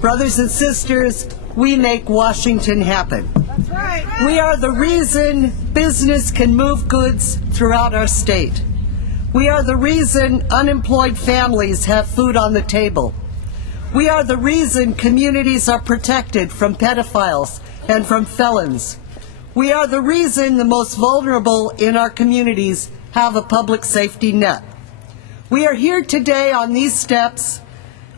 Brothers and sisters, we make Washington happen. That's right. We are the reason business can move goods throughout our state. We are the reason unemployed families have food on the table. We are the reason communities are protected from pedophiles and from felons. We are the reason the most vulnerable in our communities have a public safety net. We are here today on these steps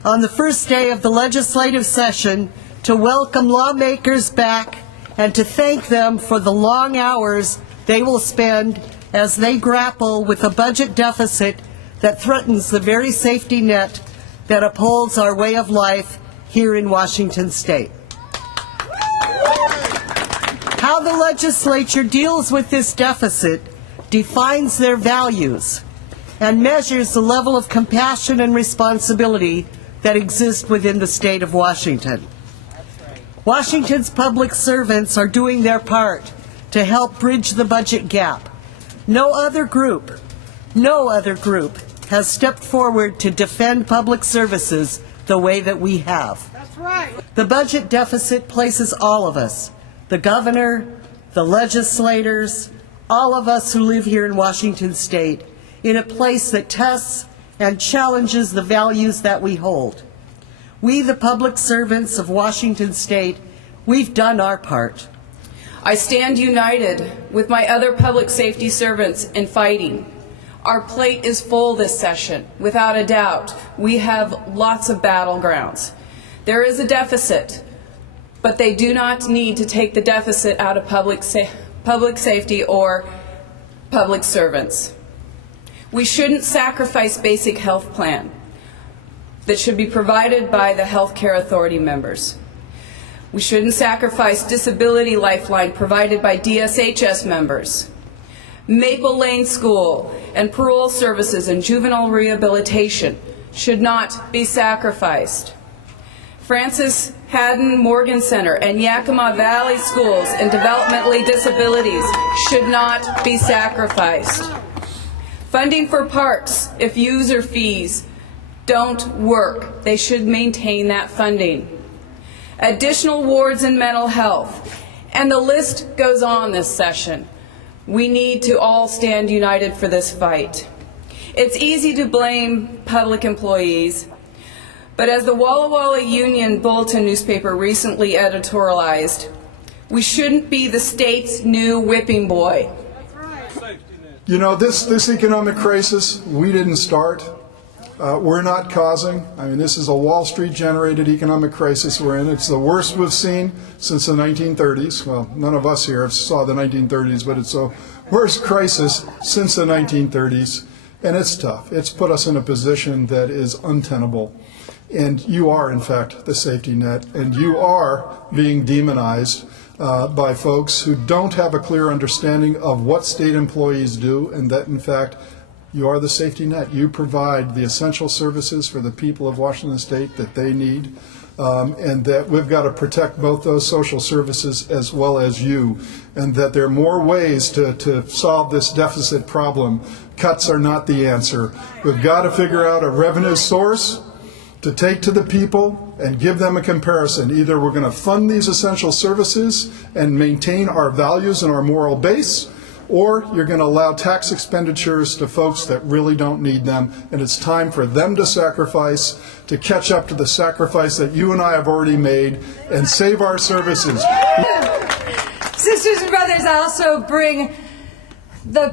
on the first day of the legislative session to welcome lawmakers back and to thank them for the long hours they will spend as they grapple with a budget deficit that threatens the very safety net that upholds our way of life here in Washington State. How the legislature deals with this deficit defines their values and measures the level of compassion and responsibility that exist within the state of Washington. Washington's public servants are doing their part to help bridge the budget gap. No other group has stepped forward to defend public services the way that we have. That's right. The budget deficit places all of us, the governor, the legislators, all of us who live here in Washington State, in a place that tests and challenges the values that we hold. We, the public servants of Washington State, we've done our part. I stand united with my other public safety servants in fighting. Our plate is full this session, without a doubt. We have lots of battlegrounds. There is a deficit, but they do not need to take the deficit out of public safety or public servants. We shouldn't sacrifice basic health plan that should be provided by the health care authority members. We shouldn't sacrifice disability lifeline provided by DSHS members. Maple Lane School and parole services and juvenile rehabilitation should not be sacrificed. Francis Haddon Morgan Center and Yakima Valley Schools and developmentally disabilities should not be sacrificed. Funding for parks, if user fees don't work, they should maintain that funding. Additional wards in mental health, and the list goes on this session. We need to all stand united for this fight. It's easy to blame public employees, but as the Walla Walla Union Bulletin newspaper recently editorialized, we shouldn't be the state's new whipping boy. You know, this economic crisis, we didn't start. We're not causing. I mean, this is a Wall Street-generated economic crisis we're in. It's the worst we've seen since the 1930s. Well, none of us here saw the 1930s, but it's the worst crisis since the 1930s. And it's tough. It's put us in a position that is untenable. And you are, in fact, the safety net. And you are being demonized by folks who don't have a clear understanding of what state employees do, and that, in fact, you are the safety net. You provide the essential services for the people of Washington State that they need, and that we've got to protect both those social services as well as you, and that there are more ways to solve this deficit problem. Cuts are not the answer. We've got to figure out a revenue source to take to the people and give them a comparison. Either we're going to fund these essential services and maintain our values and our moral base, or you're going to allow tax expenditures to folks that really don't need them, and it's time for them to sacrifice to catch up to the sacrifice that you and I have already made and save our services. Sisters and brothers, I also bring the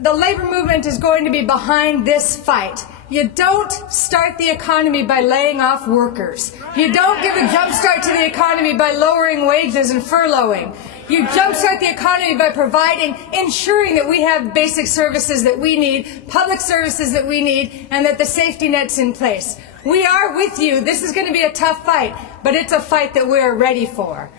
labor movement is going to be behind this fight. You don't start the economy by laying off workers. You don't give a jump start to the economy by lowering wages and furloughing. You jumpstart the economy by ensuring that we have basic services that we need, public services that we need, and that the safety net's in place. We are with you. This is going to be a tough fight, but it's a fight that we're ready for.